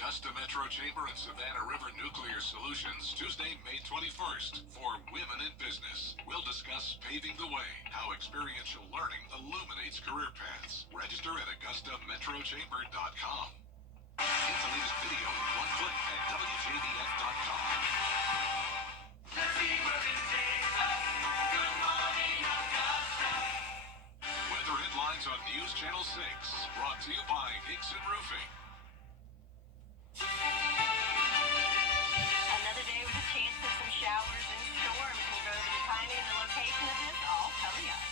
Augusta Metro Chamber and Savannah River Nuclear Solutions, Tuesday, May 21st, for Women in Business. We'll discuss paving the way, how experiential learning illuminates career paths. Register at AugustaMetroChamber.com. Get the latest video in one click at WJBF.com. Weather headlines on News Channel 6, brought to you by Hickson Roofing. Another day with a chance of some showers and storms. We'll go over the timing and the location of this all coming up.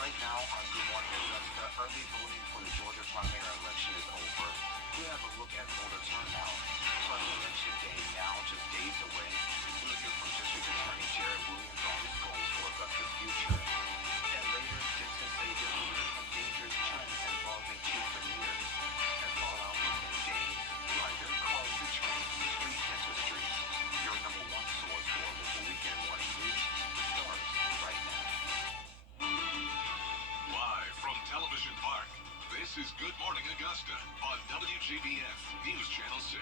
Right now on Good Morning Augusta, early voting for the Georgia primary election is over. We have a look at voter turnout. Plus election day now just days away. We'll hear from District Attorney Jared Williams on his goals for Augusta's future. And later, Simpson say there will be some dangerous trends involving chiefs and fallout within days, why they're calling the train street into streets. Your number one source for local weekend morning news starts right now. Live from Television Park, this is Good Morning Augusta on WJBF News Channel 6.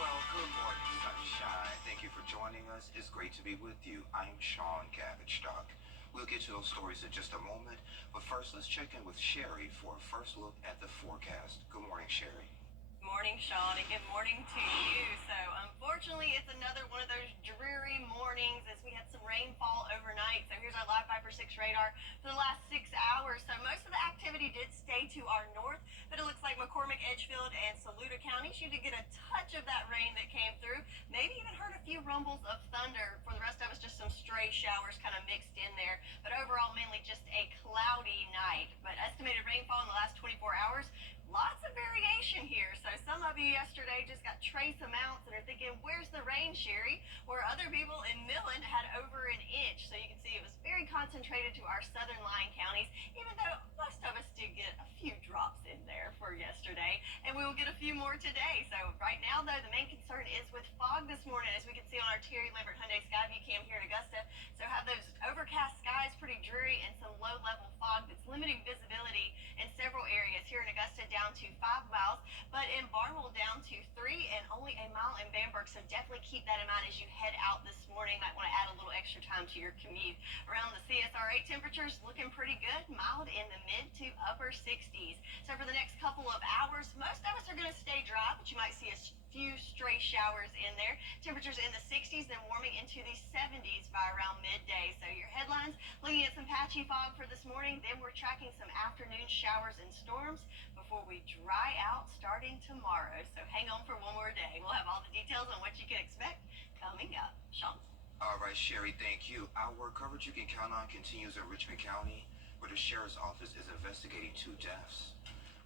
Well, good morning, sunshine. Thank you for joining us. It's great to be with you. I'm Sean Gavage-Stock. We'll get to those stories in just a moment, but first let's check in with Sherry for a first look at the forecast. Good morning, Sherry. Morning, Sean, and good morning to you. So, unfortunately, it's another one of those dreary mornings as we had some rainfall overnight. So, here's our live Viper 6 radar for the last 6 hours. So, most of the activity did stay to our north, but it looks like McCormick, Edgefield, and Saluda counties, you did get a touch of that rain that came through. Maybe even heard a few rumbles of thunder. For the rest of us, just some stray showers kind of mixed in there. But overall, mainly just a cloudy night. But estimated rainfall in the last 24 hours, lots of variation here. So some of you yesterday just got trace amounts and are thinking, where's the rain, Sherry? Where other people in Millen had over an inch. So you can see it was very concentrated to our southern lying counties, even though most of us did get a few drops in there for yesterday. And we will get a few more today. So right now, though, the main concern is with fog this morning, as we can see on our Terry Lambert Hyundai Skyview cam here in Augusta. So have those overcast skies, pretty dreary, and some low-level fog that's limiting visibility in several areas here in Augusta down to 5 miles, but in Barnwell down to 3 and only a mile in Bamberg. So definitely keep that in mind as you head out this morning. Might want to add a little extra time to your commute. Around the CSRA, temperatures looking pretty good, mild in the mid to upper 60s. So for the next couple of hours, most of us are going to stay dry, but you might see a few stray showers in there. Temperatures in the 60s, then warming into the 70s by around midday. So your headlines, looking at some patchy fog for this morning, then we're tracking some afternoon showers and storms before we dry out starting tomorrow. So hang on for one more day. We'll have all the details on what you can expect coming up. Sean. All right, Sherry, thank you. Our coverage you can count on continues in Richmond County, where the sheriff's office is investigating 2 deaths.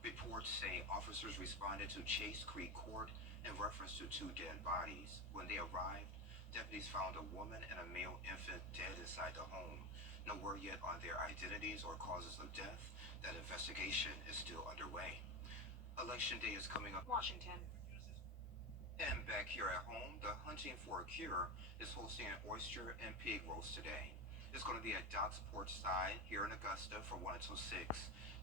Reports say officers responded to Chase Creek Court in reference to 2 dead bodies. When they arrived, deputies found a woman and a male infant dead inside the home. No word yet on their identities or causes of death. That investigation is still underway. Election day is coming up. Washington. And back here at home, the Hunting for a Cure is hosting an oyster and pig roast today. It's going to be at Doc's Porch Side here in Augusta from 1 until 6.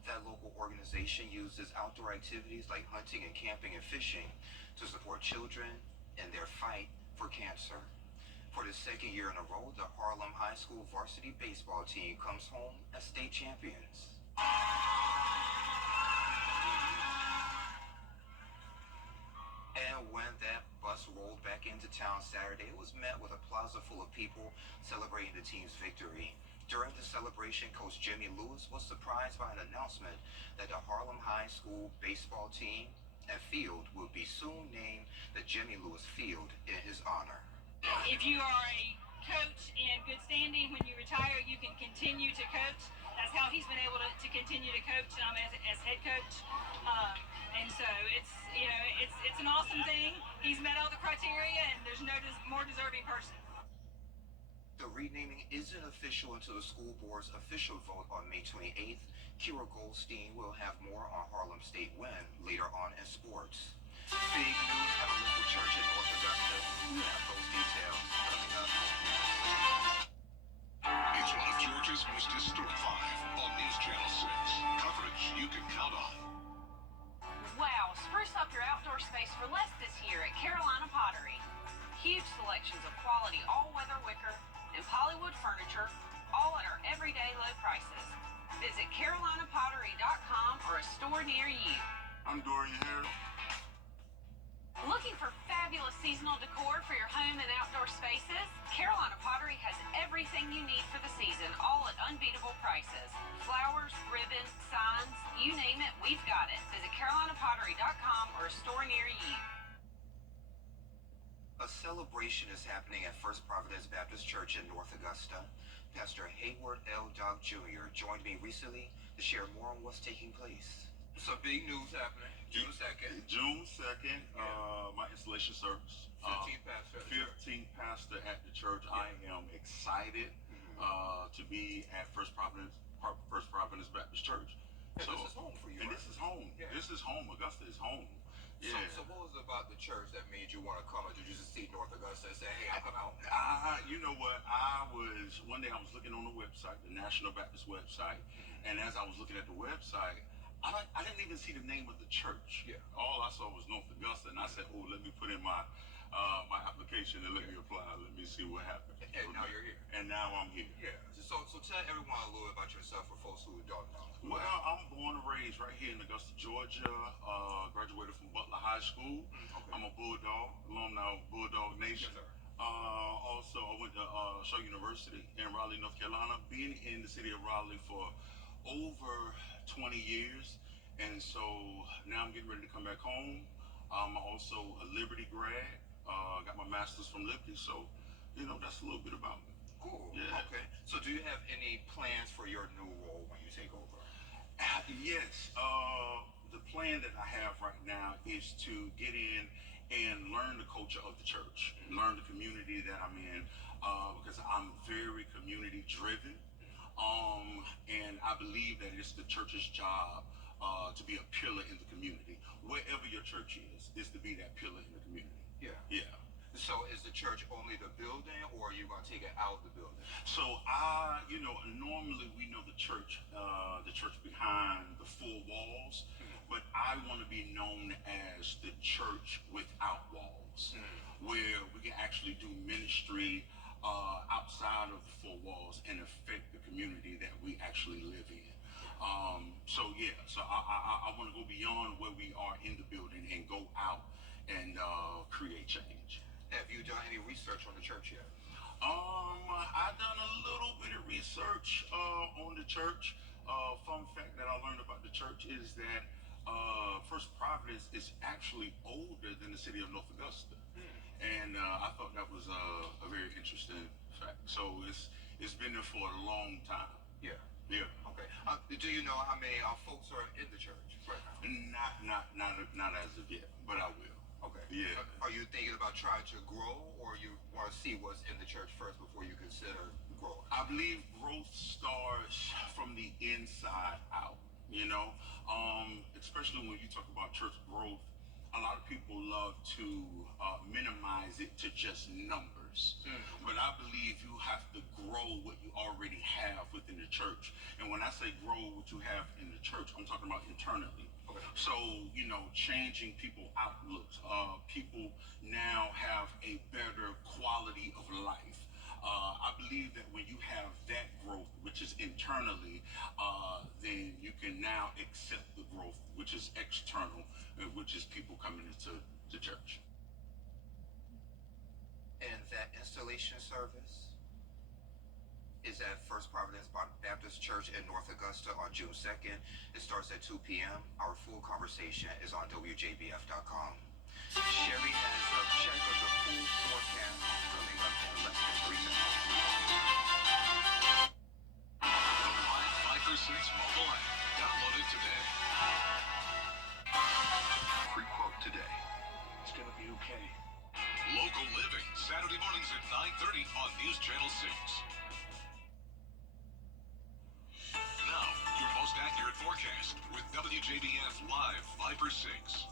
That local organization uses outdoor activities like hunting and camping and fishing to support children in their fight for cancer. For the second year in a row, the Harlem High School varsity baseball team comes home as state champions. And when that bus rolled back into town Saturday, it was met with a plaza full of people celebrating the team's victory. During the celebration, Coach Jimmy Lewis was surprised by an announcement that the Harlem High School baseball team and field will be soon named the Jimmy Lewis Field in his honor. If you are a coach in good standing, when you retire, you can continue to coach. That's how he's been able to continue to coach as head coach. And so it's an awesome thing. He's met all the criteria, and there's no more deserving person. The renaming isn't official until the school board's official vote on May 28th. Kira Goldstein will have more on Harlem State win later on in sports. Big news at a local church in North Augusta. We have those details coming up. It's one of Georgia's most historic 5 on News Channel 6. Coverage you can count on. selections of quality all-weather wicker and polywood furniture, all at our everyday low prices. Visit carolinapottery.com or a store near you. I'm Dorian Harris. Looking for fabulous seasonal decor for your home and outdoor spaces? Carolina Pottery has everything you need for the season, all at unbeatable prices. Flowers, ribbon, signs, you name it, we've got it. Visit carolinapottery.com or a store near you. A celebration is happening at First Providence Baptist Church in North Augusta. Pastor Hayward L. Dog Jr. joined me recently to share more on what's taking place. Some big news happening June 2nd. June 2nd, my installation service. 15th pastor. 15th pastor at the church. I am excited to be at First Providence Baptist Church. And this is home for you. And right? this is home. Yeah. This is home. Augusta is home. Yeah. So what was it about the church that made you want to come? Or did you just see North Augusta and say, hey, I'll come out? You know what? One day I was looking on the website, the National Baptist website, and as I was looking at the website, I didn't even see the name of the church. Yeah. All I saw was North Augusta, and I said, oh, let me put in my my application and let me apply. Let me see what happens. And now you're here. And now I'm here. Yeah. So tell everyone a little bit about yourself for folks who don't know. Well, I'm born and raised right here in Augusta, Georgia. Graduated from Butler High School. Okay. I'm a Bulldog, alumni of Bulldog Nation. Yes, sir. Also, I went to Shaw University in Raleigh, North Carolina. Been in the city of Raleigh for over 20 years, and so now I'm getting ready to come back home. I'm also a Liberty grad. Got my master's from Liberty, so that's a little bit about me. Cool. Yeah. Okay. So do you have any plans for your new role when you take over? Yes. The plan that I have right now is to get in and learn the culture of the church, learn the community that I'm in, because I'm very community driven. And I believe that it's the church's job to be a pillar in the community. Wherever your church is to be that pillar in the community. Yeah. Yeah. So is the church only the building, or are you going to take it out of the building? So normally we know the church behind the four walls, but I want to be known as the church without walls, where we can actually do ministry outside of the four walls and affect the community that we actually live in. So I want to go beyond where we are in the building and go out and create change. Have you done any research on the church yet? I've done a little bit of research on the church. Fun fact that I learned about the church is that First Providence is actually older than the city of North Augusta. And I thought that was a very interesting fact. So it's been there for a long time. Yeah. Yeah. Okay. Do you know how many folks are in the church right now? Not as of yet, but I will. Okay. Yeah. Are you thinking about trying to grow, or you want to see what's in the church first before you consider growing? I believe growth starts from the inside out. Especially when you talk about church growth, a lot of people love to minimize it to just numbers. But I believe you have to grow what you already have within the church. And when I say grow what you have in the church, I'm talking about internally. Okay. So, changing people's outlooks. People now have a better quality of life. I believe that when you have that growth, which is internally, then you can now accept the growth, which is external, which is people coming into the church. And that installation service is at First Providence Baptist Church in North Augusta on June 2nd. It starts at 2 p.m. Our full conversation is on WJBF.com. Sherry has a check of the full forecast coming up in less than 3 minutes. Live 5 for 6 mobile app. Download it today. Free quote today. It's gonna be okay. Local Living, Saturday mornings at 9:30 on News Channel 6. Now, your most accurate forecast with WJBF Live 5 for 6.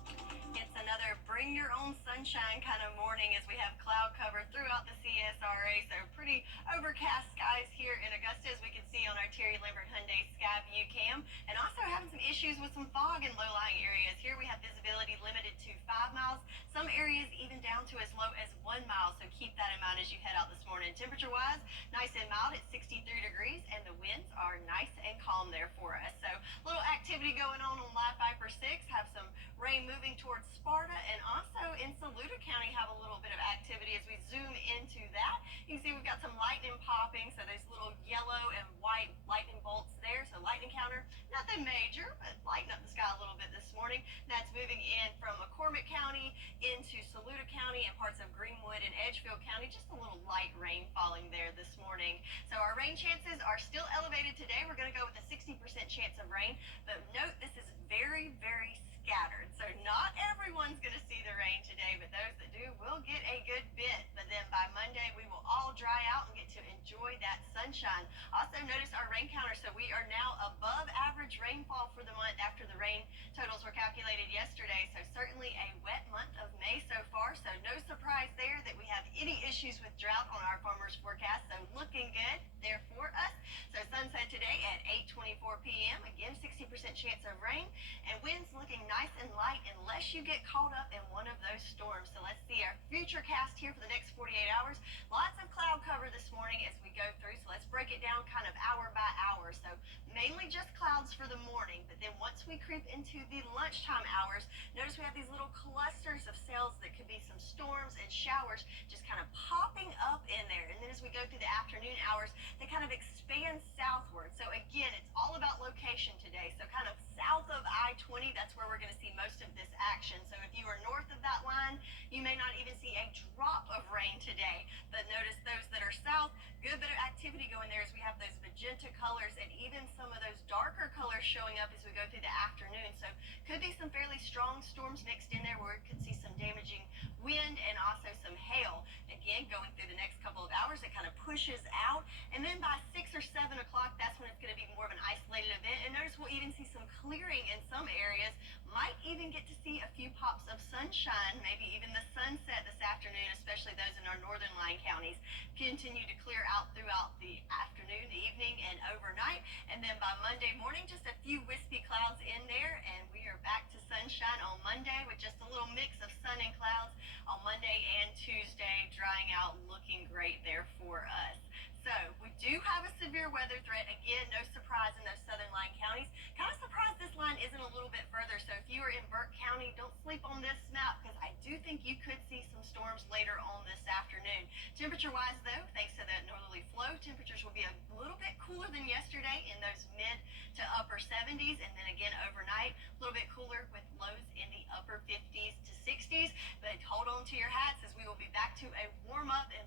It's another bring your own sunshine kind of morning as we have cloud cover throughout the CSRA. So pretty overcast skies here in Augusta, as we can see on our Terry Lambert Hyundai Sky View Cam. And also having some issues with some fog in low-lying areas. Here we have visibility limited to 5 miles. Some Some areas even down to as low as 1 mile, so keep that in mind as you head out this morning. Temperature-wise, nice and mild at 63 degrees, and the winds are nice and calm there for us. So a little activity going on Live Viper 6. Have some rain moving towards Sparta, and also in Saluda County have a little bit of activity as we zoom into that. You can see we've got some lightning popping, so there's little yellow and white lightning bolts there. So lightning counter, nothing major, but lighten up the sky a little bit this morning. That's moving in from McCormick County into Saluda County and parts of Greenwood and Edgefield County. Just a little light rain falling there this morning. So our rain chances are still elevated today. We're going to go with a 60% chance of rain, but note this is very, very scattered. So not everyone's going to see the rain today, but those that do will get a good bit. But then by Monday, we will all dry out and get to enjoy that sunshine. Also notice our rain counter. So we are now above average rainfall for the month after the rain totals were calculated yesterday. So certainly a wet month of May so far. So no surprise there that we have any issues with drought on our farmers forecast. So looking good there for us. So sunset today at 8:24 p.m. Again, 60% chance of rain, and winds looking nice and light unless you get caught up in one of those storms. So let's see our future cast here for the next 48 hours. Lots of cloud cover this morning as we go through. So let's break it down kind of hour by hour. So mainly just clouds for the morning, but then once we creep into the lunchtime hours, notice we have these little clusters of cells that could be some storms and showers just kind of popping up in there. And then as we go through the afternoon hours, they kind of expand southward. So again, it's all about location today. So kind of south of I-20, that's where we're going to see most of this action. So if you are north of that line, you may not even see a drop of rain today. But notice those that are south, good bit of activity going there as we have those magenta colors and even some of those darker colors showing up as we go through the afternoon. So could be some fairly strong storms mixed in there where we could see some damaging wind and also some hail. Again, going through the next couple of hours, it kind of pushes out. And then by 6 or 7 o'clock, that's when it's going to be more of an isolated event. And notice we'll even see some clearing in some areas. Might even get to see a few pops of sunshine, maybe even the sunset this afternoon, especially those in our northern line counties. Continue to clear out throughout the afternoon, the evening, and overnight. And then by Monday morning, just a few wispy clouds in there, and we are back to sunshine on Monday with just a little mix of sun and clouds on Monday and Tuesday, drying out, looking great there for us. So we do have a severe weather threat. Again, no surprise in those southern line counties. Kind of surprised this line isn't a little bit further. So if you are in Burke County, don't sleep on this map because I do think you could see some storms later on this afternoon. Temperature-wise, though, thanks to that northerly flow, temperatures will be a little bit cooler than yesterday in those mid to upper 70s. And then again, overnight, a little bit cooler with lows in the upper 50s to 60s. But hold on to your hats as we will be back to a warm-up and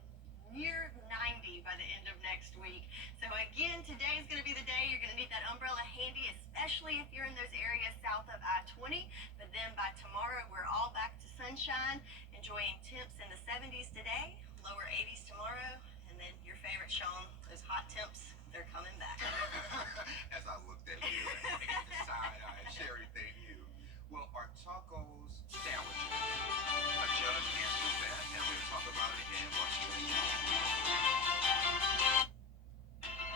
near 90 by the end of next week. So again, today is going to be the day you're going to need that umbrella handy, especially if you're in those areas south of I-20. But then by tomorrow, we're all back to sunshine, enjoying temps in the 70s today, lower 80s tomorrow, and then your favorite, Sean, those hot temps, they're coming back. As I looked at you and get the side-eye, share everything you. Well, are tacos sandwiches? A judge answers that, and we'll talk about it in What's Trending.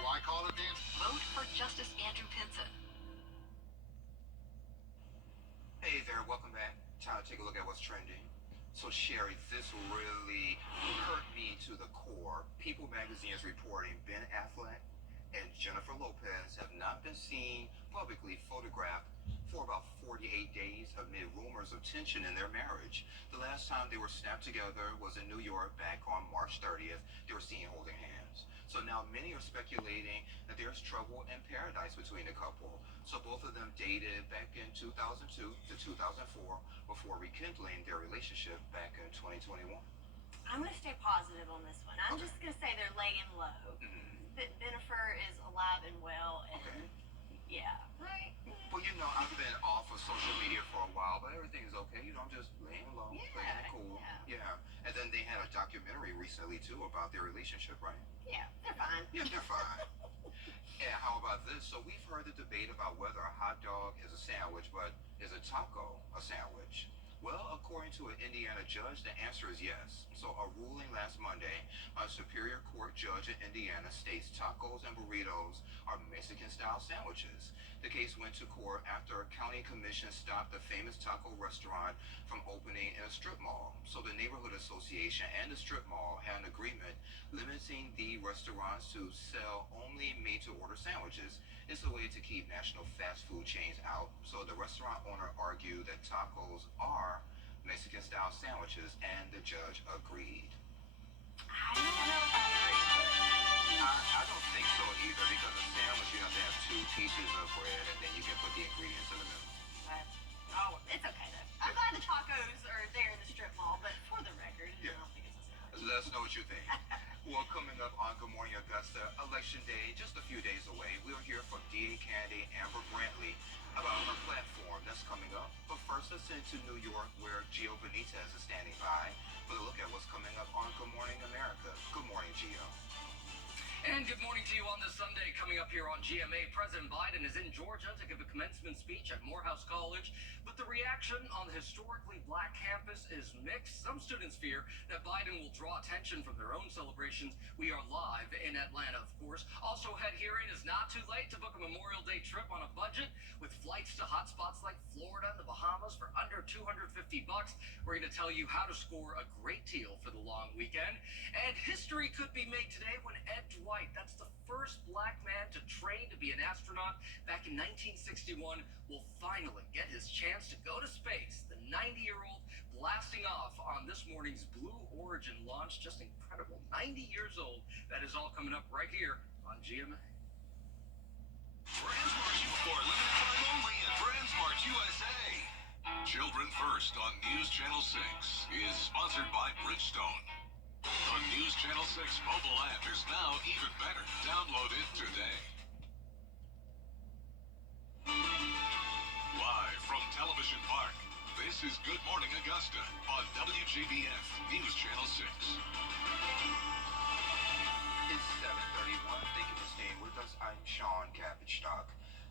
Why call it Dan? Vote for Justice Andrew Pinson. Hey there, welcome back. Time to take a look at what's trending. So Sherry, this really hurt me to the core. People magazine is reporting Ben Affleck and Jennifer Lopez have not been seen publicly photographed for about 48 days amid rumors of tension in their marriage. The last time they were snapped together was in New York back on March 30th. They were seen holding hands. So now many are speculating that there's trouble in paradise between the couple. So both of them dated back in 2002 to 2004 before rekindling their relationship back in 2021. I'm going to stay positive on this one. I'm just going to say they're laying low. Bennifer is alive and well, and yeah, right? Well, you know, I've been off of social media for a while, but everything is okay. You know, I'm just laying low, playing it cool. Yeah. And then they had a documentary recently, too, about their relationship, right? Yeah, they're fine. Yeah, they're fine. And how about this? So we've heard the debate about whether a hot dog is a sandwich, but is a taco a sandwich? Well, according to an Indiana judge, the answer is yes. So, a ruling last Monday, a Superior Court judge in Indiana states tacos and burritos are Mexican-style sandwiches. The case went to court after a county commission stopped a famous taco restaurant from opening in a strip mall. So, the neighborhood association and the strip mall had an agreement limiting the restaurants to sell only made-to-order sandwiches. It's a way to keep national fast food chains out. So the restaurant owner argued that tacos are Mexican-style sandwiches, and the judge agreed. I don't know if I agree, I don't think so either, because a sandwich you have to have two pieces of bread, and then you can put the ingredients in the middle. but oh, it's okay though. I'm glad the tacos are there in the strip mall, but for the record, I Yeah. don't think it's a sandwich. Let us know what you think. Well, coming up on Good Morning Augusta, Election Day, just a few days away, we'll hear from DA candidate Amber Brantley about her platform that's coming up. But first, let's head to New York, where Gio Benitez is standing by with a look at what's coming up on Good Morning America. Good morning, Gio. And good morning to you on this Sunday. Coming up here on GMA, President Biden is in Georgia to give a commencement speech at Morehouse College, but the reaction on the historically black campus is mixed. Some students fear that Biden will draw attention from their own celebrations. We are live in Atlanta, of course. Also, head here, it is not too late to book a Memorial Day trip on a budget with flights to hotspots like Florida and the Bahamas for under $250. We're going to tell you how to score a great deal for the long weekend. And history could be made today when Ed Dwight, that's the first black man to train to be an astronaut back in 1961, will finally get his chance to go to space. The 90-year-old blasting off on this morning's Blue Origin launch. Just incredible. 90 years old. That is all coming up right here on GMA. Brandsmart for limited time only at Brandsmart USA. Children First on News Channel 6 is sponsored by Bridgestone. The News Channel 6 mobile app is now even better. Download it today. Live from Television Park, this is Good Morning Augusta on WJBF News Channel 6. It's 7:31. Thank you for staying with us. I'm Sean Cabbage-Stock.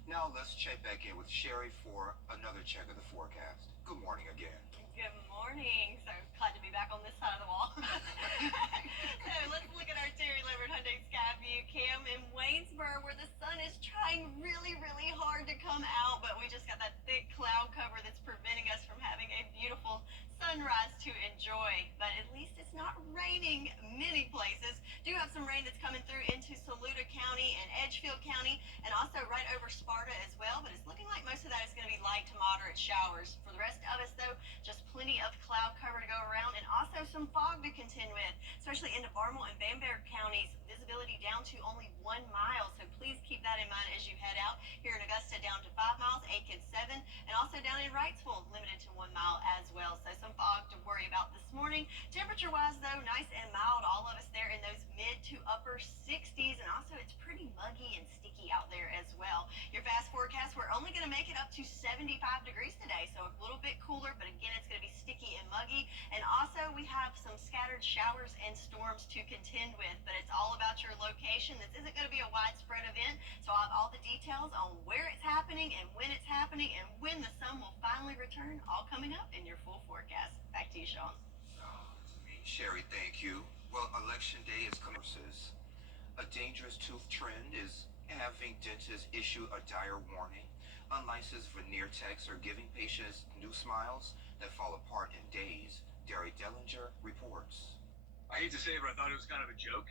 Now let's check back in with Sherry for another check of the forecast. Good morning again. Good morning. So glad to be back on this side of the wall. So let's look at our Terry Leverett Hyundai Sky View Cam in Waynesboro, where the sun is trying really, really hard to come out, but we just got that thick cloud cover that's preventing us from having a beautiful sunrise to enjoy. But at least it's not raining many places. Do have some rain that's coming through into Saluda County and Edgefield County, and also right over Sparta as well, but it's looking like most of that is going to be light to moderate showers. For the rest of us, though, just plenty of cloud cover to go around, and also some fog to contend with, especially into Barnwell and Bamberg counties. Visibility down to only 1 mile, so please keep that in mind as you head out. Here in Augusta, down to 5 miles, Aiken 7, and also down in Wrightsville, limited to 1 mile as well. So some fog to worry about this morning. Temperature-wise, though, nice and mild. All of us there in those mid to upper 60s, and also it's pretty muggy and sticky out there as well. Your fast forecast, we're only going to make it up to 75 degrees today, so a little bit cooler, but again, it's going to be sticky and muggy. And also, we have some scattered showers and storms to contend with, but it's all about your location. This isn't going to be a widespread event, so I'll have all the details on where it's happening and when when the sun will finally return, all coming up in your full forecast. Back to you, Sean. Sherry, thank you. Well, Election Day is coming. A dangerous tooth trend is having dentists issue a dire warning. Unlicensed veneer techs are giving patients new smiles that fall apart in days. Derry Dellinger reports. I hate to say it, but I thought it was kind of a joke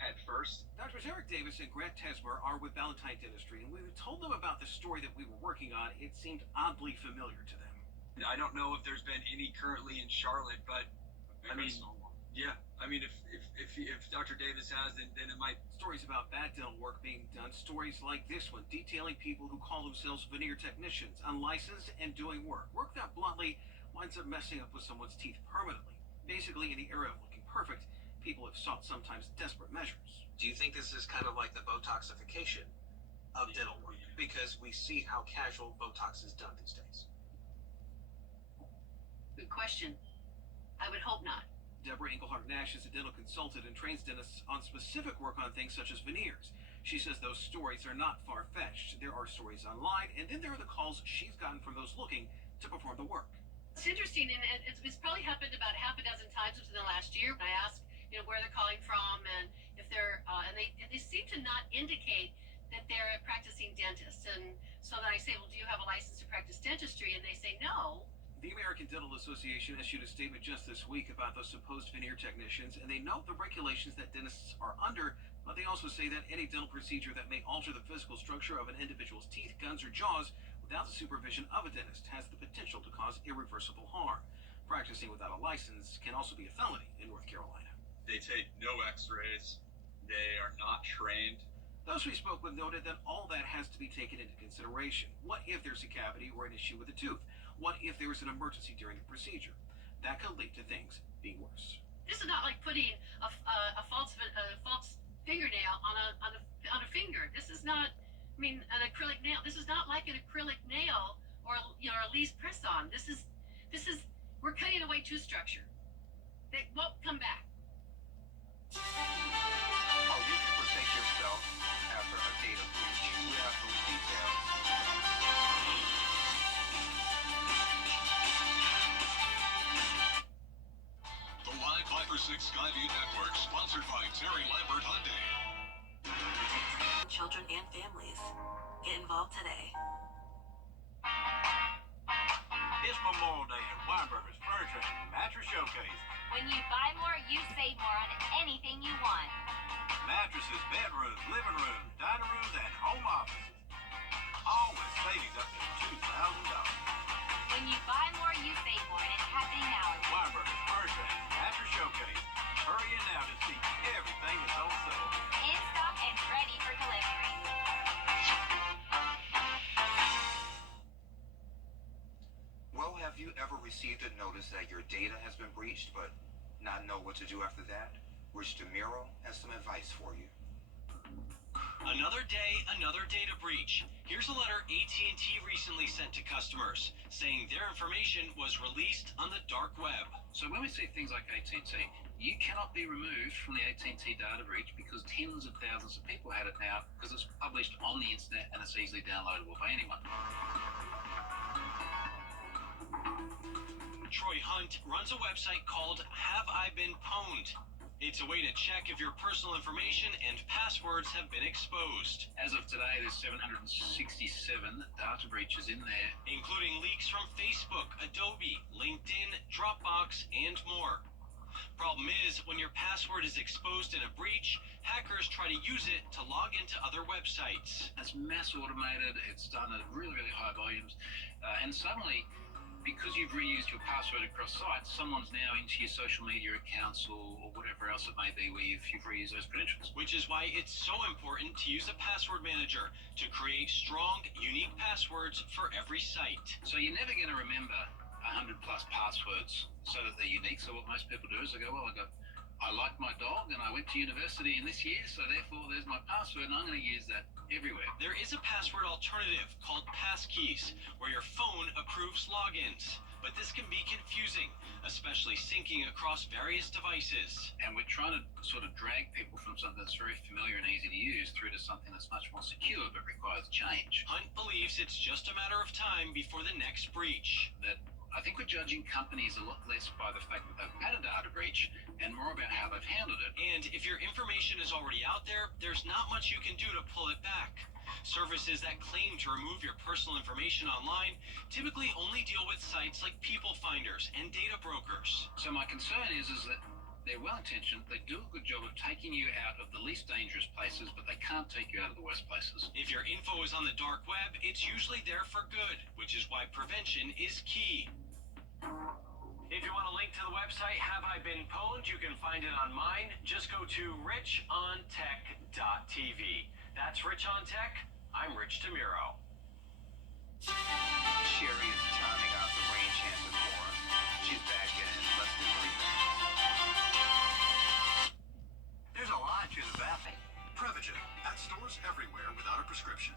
at first. Doctors Eric Davis and Grant Tesmer are with Valentine Dentistry, and when we told them about the story that we were working on, it seemed oddly familiar to them. I don't know if there's been any currently in Charlotte, but I mean, yeah. I mean, if Dr. Davis has, then it might. Stories about bad dental work being done, stories like this one, detailing people who call themselves veneer technicians, unlicensed and doing work that bluntly winds up messing up with someone's teeth permanently. Basically, in the era of looking perfect, people have sought sometimes desperate measures. Do you think this is kind of like the Botoxification of dental work? Because we see how casual Botox is done these days. Good question. I would hope not. Deborah Engelhardt-Nash is a dental consultant and trains dentists on specific work on things such as veneers. She says those stories are not far-fetched. There are stories online, and then there are the calls she's gotten from those looking to perform the work. It's interesting, and it's probably happened about half a dozen times within the last year. I ask, where they're calling from, and if they're, and they seem to not indicate that they're practicing dentists. And so then I say, well, do you have a license to practice dentistry? And they say no. The American Dental Association issued a statement just this week about those supposed veneer technicians, and they note the regulations that dentists are under, but they also say that any dental procedure that may alter the physical structure of an individual's teeth, gums, or jaws without the supervision of a dentist has the potential to cause irreversible harm. Practicing without a license can also be a felony in North Carolina. They take no x-rays. They are not trained. Those we spoke with noted that all that has to be taken into consideration. What if there's a cavity or an issue with a tooth? What if there is an emergency during the procedure? That could lead to things being worse. This is not like putting a false fingernail on a finger. This is not, an acrylic nail. This is not like an acrylic nail or a lease press on. This is we're cutting away tooth structure. They won't come back. Oh, you can protect yourself after a data breach. We have those details. The Live 5 or 6 Skyview Network, sponsored by Terry Lambert Hyundai. Children and families. Get involved today. It's Memorial Day at Weinberger's Furniture and Mattress Showcase. When you buy more, you save more on anything you want. Mattresses, bedrooms, living rooms, dining rooms, and home offices. All with savings up to $2,000. When you buy more, you save more, and it's happening now. Weinberger's Furniture and Mattress Showcase. Hurry in now to see everything that's on sale. In stock and ready for delivery. Well, have you ever received a notice that your data has been breached, but not know what to do after that? Rich DeMiro has some advice for you. Another day, another data breach. Here's a letter AT&T recently sent to customers, saying their information was released on the dark web. So when we see things like AT&T, you cannot be removed from the AT&T data breach because tens of thousands of people had it now because it's published on the internet and it's easily downloadable by anyone. Troy Hunt runs a website called Have I Been Pwned? It's a way to check if your personal information and passwords have been exposed. As of today, there's 767 data breaches in there, including leaks from Facebook, Adobe, LinkedIn, Dropbox, and more. Problem is, when your password is exposed in a breach, hackers try to use it to log into other websites. It's mass automated, it's done at really, really high volumes, and suddenly, because you've reused your password across sites, someone's now into your social media accounts or whatever else it may be where you've reused those credentials. Which is why it's so important to use a password manager to create strong, unique passwords for every site. So you're never going to remember 100 plus passwords so that they're unique. So what most people do is they go, well, I like my dog and I went to university in this year, so therefore there's my password and I'm going to use that everywhere. There is a password alternative called passkeys, where your phone approves logins. But this can be confusing, especially syncing across various devices. And we're trying to sort of drag people from something that's very familiar and easy to use through to something that's much more secure but requires change. Hunt believes it's just a matter of time before the next breach. That I think we're judging companies a lot less by the fact that they've had a data breach and more about how they've handled it. And if your information is already out there, there's not much you can do to pull it back. Services that claim to remove your personal information online typically only deal with sites like people finders and data brokers. So my concern is that they're well-intentioned, they do a good job of taking you out of the least dangerous places, but they can't take you out of the worst places. If your info is on the dark web, it's usually there for good, which is why prevention is key. If you want a link to the website Have I Been Pwned, you can find it on mine. Just go to richontech.tv. That's Rich on Tech. I'm Rich DeMiro. Sherry is timing out the rain chances for us. She's back in less than 3 minutes. There's a line to the bathroom. Prevagen at stores everywhere without a prescription.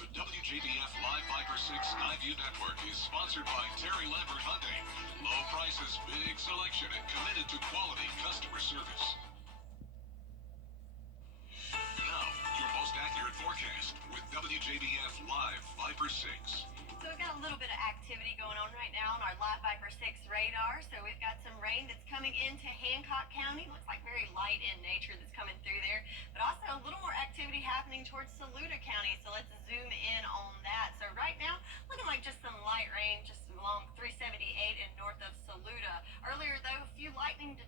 The WJBF Live 5 or 6 Skyview Network is sponsored by Terry Lambert Hyundai. Low prices, big selection, and committed to quality customer service. Now, your most accurate forecast with WJBF Live 5 or 6. So we've got a little bit of activity going on right now in our Live Viper 6 radar. So we've got some rain that's coming into Hancock County. Looks like very light in nature that's coming through there, but also a little more activity happening towards Saluda County. So let's zoom in on that. So right now, looking like just some light rain just along 378 and north of Saluda. Earlier though, a few lightning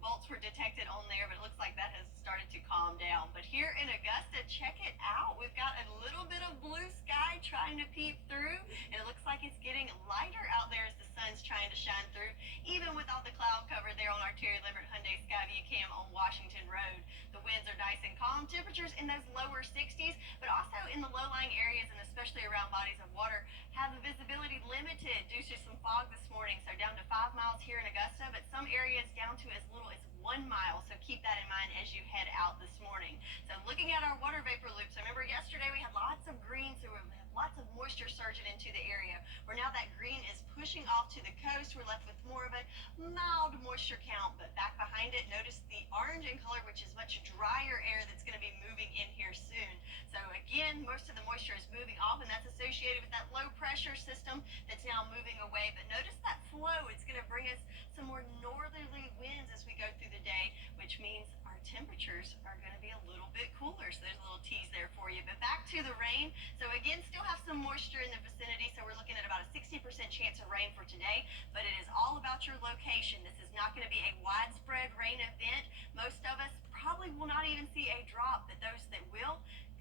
bolts were detected on there, but it looks like that has started to calm down. But here in Augusta, check it out. We've got a little bit of blue sky trying to peep through, and it looks like it's getting lighter out there as the sun's trying to shine through, even with all the cloud cover there on our Terry Limbert Hyundai Skyview Cam on Washington Road. The winds are nice and calm. Temperatures in those lower 60s, but also in the low-lying areas and especially around bodies of water have the visibility limited due to some fog this morning. So down to 5 miles here in Augusta, but some areas down to as little as 1 mile. So keep that in mind as you head out this morning. So looking at our water vapor loops, I remember yesterday we had lots of green, so we have lots of moisture surging into the area. Where now that green is pushing off to the coast, we're left with more of a mild moisture count. But back behind it, notice the orange in color, which is much drier air that's going to be moving in here soon. So again, most of the moisture is moving off, and that's associated with that low pressure system that's now moving away. But notice that flow, it's going to bring us some more northerly winds as we go through the day, which means our temperatures are going to be a little bit cooler. So there's a little tease there for you. But back to the rain. So again, still have some moisture in the vicinity. So we're looking at about a 60% chance of rain for today, but it is all about your location. This is not going to be a widespread rain event. Most of us probably will not even see a drop, but those that will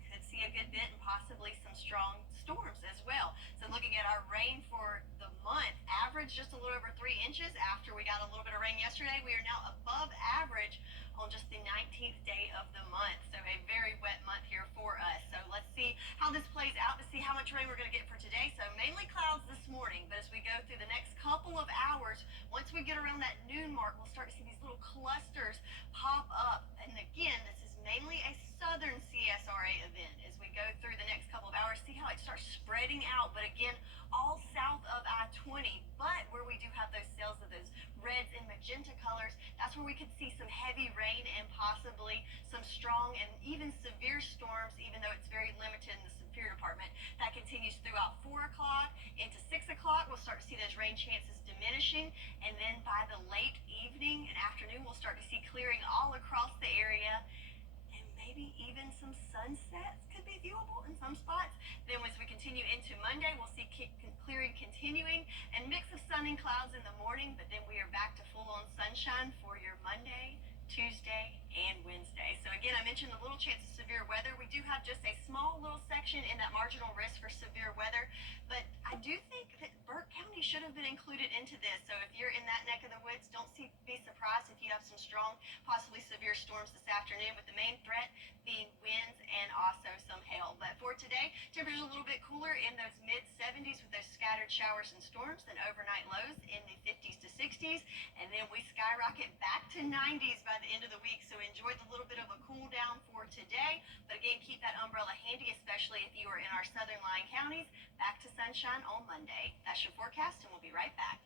could see a good bit and possibly some strong storms as well. So looking at our rain for the month, average just a little over 3 inches after we got a little bit of rain yesterday. We are now above average on just the 19th day of the month. So a very wet month here for us. So let's see how this plays out to see how much rain we're going to get for today. So mainly clouds this morning, but as we go through the next couple of hours, once we get around that noon mark, we'll start to see these little clusters pop up. And again, this is mainly a southern CSRA event. As we go through the next couple of hours, see how it starts spreading out. But again, all south of I-20, but where we do have those cells of those reds and magenta colors, that's where we could see some heavy rain and possibly some strong and even severe storms, even though it's very limited in the severe department. That continues throughout 4 o'clock into 6 o'clock. We'll start to see those rain chances diminishing, and then by the late evening and afternoon, we'll start to see clearing all across the area. Maybe even some sunsets could be viewable in some spots. Then as we continue into Monday, we'll see clearing continuing and mix of sun and clouds in the morning, but then we are back to full-on sunshine for your Monday, Tuesday, and Wednesday. So again, I mentioned a little chance of severe weather. We do have just a small little section in that marginal risk for severe weather, but I do think that Burke County should have been included into this. So if you're in that neck of the woods, be surprised if you have some strong, possibly severe storms this afternoon, with the main threat being winds and also some hail. But for today, temperatures a little bit cooler in those mid-70s with those scattered showers and storms, and overnight lows in the 50s to 60s, and then we skyrocket back to 90s by the end of the week. So enjoy the little bit of a cool down for today, but again, keep that umbrella handy, especially if you are in our southern lying counties. Back to sunshine on Monday. That's your forecast, and we'll be right back.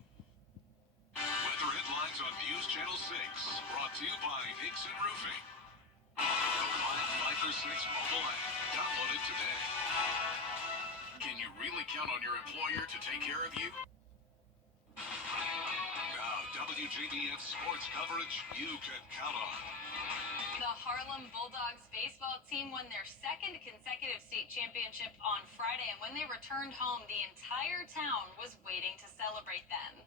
Weather headlines on News Channel 6, brought to you by Nixon Roofing. The Live Viper 6 mobile app. Download it today. Can you really count on your employer to take care of you? Now, WJBF sports coverage you can count on. The Harlem Bulldogs baseball team won their second consecutive state championship on Friday, and when they returned home, the entire town was waiting to celebrate them.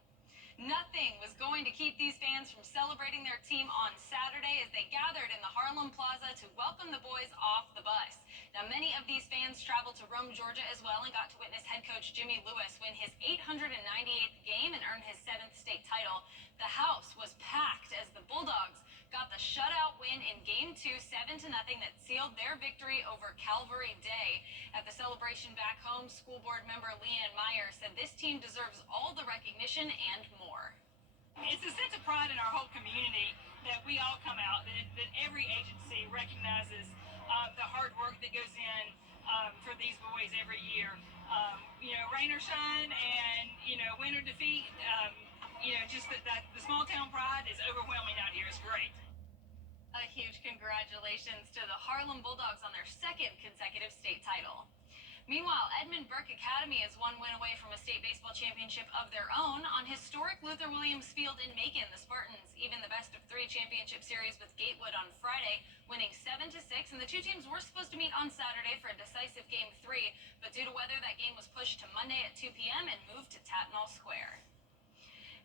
Nothing was going to keep these fans from celebrating their team on Saturday as they gathered in the Harlem Plaza to welcome the boys off the bus. Now, many of these fans traveled to Rome, Georgia as well, and got to witness head coach Jimmy Lewis win his 898th game and earn his 7th state title. The house was packed as the Bulldogs got the shutout win in Game 2, 7-0, that sealed their victory over Calvary Day. At the celebration back home, school board member Leanne Meyer said this team deserves all the recognition and more. It's a sense of pride in our whole community that we all come out, that every agency recognizes the hard work that goes in for these boys every year. Rain or shine, and win or defeat. Just that the small town pride is overwhelming out here. It's great. A huge congratulations to the Harlem Bulldogs on their second consecutive state title. Meanwhile, Edmund Burke Academy is one win away from a state baseball championship of their own on historic Luther Williams Field in Macon. The Spartans even the best-of-3 championship series with Gatewood on Friday, winning 7-6, and the two teams were supposed to meet on Saturday for a decisive Game 3, but due to weather, that game was pushed to Monday at 2 p.m. and moved to Tatnall Square.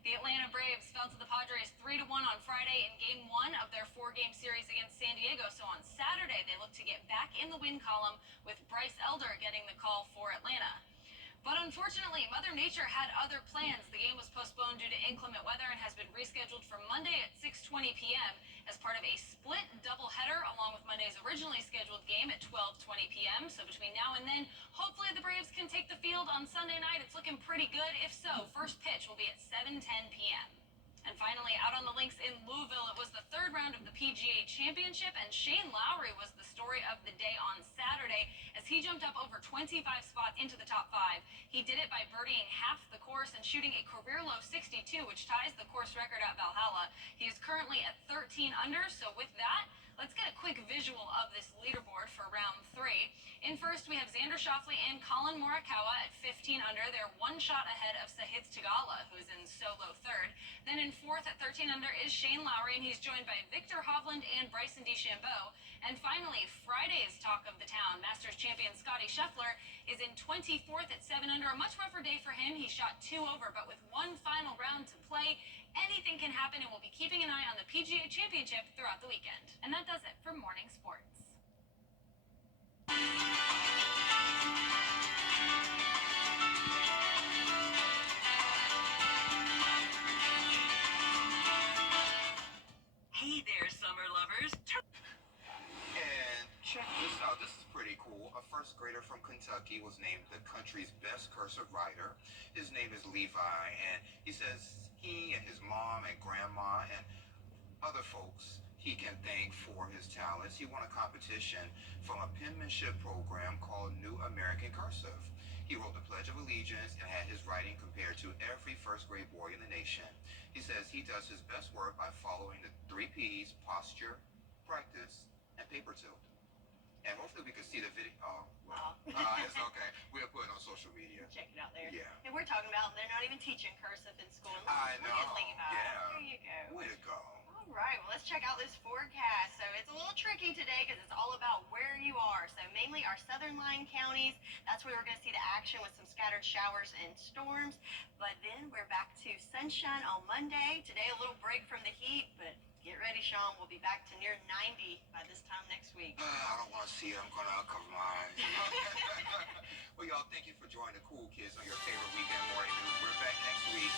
The Atlanta Braves fell to the Padres 3-1 on Friday in Game 1 of their 4-game series against San Diego. So on Saturday, they look to get back in the win column with Bryce Elder getting the call for Atlanta. But unfortunately, Mother Nature had other plans. The game was postponed due to inclement weather and has been rescheduled for Monday at 6:20 p.m. as part of a split doubleheader along with Monday's originally scheduled game at 12:20 p.m. So between now and then, hopefully the Braves can take the field on Sunday night. It's looking pretty good. If so, first pitch will be at 7:10 p.m. And finally, out on the links in Louisville, it was the third round of the PGA Championship, and Shane Lowry was the story of the day on Saturday as he jumped up over 25 spots into the top 5. He did it by birdieing half the course and shooting a career-low 62, which ties the course record at Valhalla. He is currently at 13 under, so with that, let's get a quick visual of this leaderboard for round 3. In first, we have Xander Schauffele and Colin Morikawa at 15 under. They're one shot ahead of Sahith Theegala, who is in solo third. Then in fourth at 13 under is Shane Lowry, and he's joined by Victor Hovland and Bryson DeChambeau. And finally, Friday's talk of the town, Masters champion Scotty Scheffler is in 24th at 7 under. A much rougher day for him. He shot 2 over, but with one final round to play, anything can happen, and we'll be keeping an eye on the PGA Championship throughout the weekend. And that does it for Morning Sports. Hey there, summer lovers. And check this out. This is pretty cool. A first grader from Kentucky was named the country's best cursive writer. His name is Levi, and he says he and his mom and grandma and other folks he can thank for his talents. He won a competition from a penmanship program called New American Cursive. He wrote the Pledge of Allegiance and had his writing compared to every first grade boy in the nation. He says he does his best work by following the 3 P's: posture, practice, and paper tilt. And hopefully we can see the video. Oh, well, it's okay. We'll put it on social media. Check it out there. Yeah. And we're talking about they're not even teaching cursive in school. I know. Look at Levi. Yeah. There you go. Way to go. All right, well, let's check out this forecast. So it's a little tricky today because it's all about where you are. So mainly our southern line counties, that's where we're going to see the action with some scattered showers and storms. But then we're back to sunshine on Monday. Today, a little break from the heat, but get ready, Sean. We'll be back to near 90 by this time next week. I don't want to see it. I'm going to cover my eyes. Well, y'all, thank you for joining the Cool Kids on your favorite weekend morning news. We're back next week.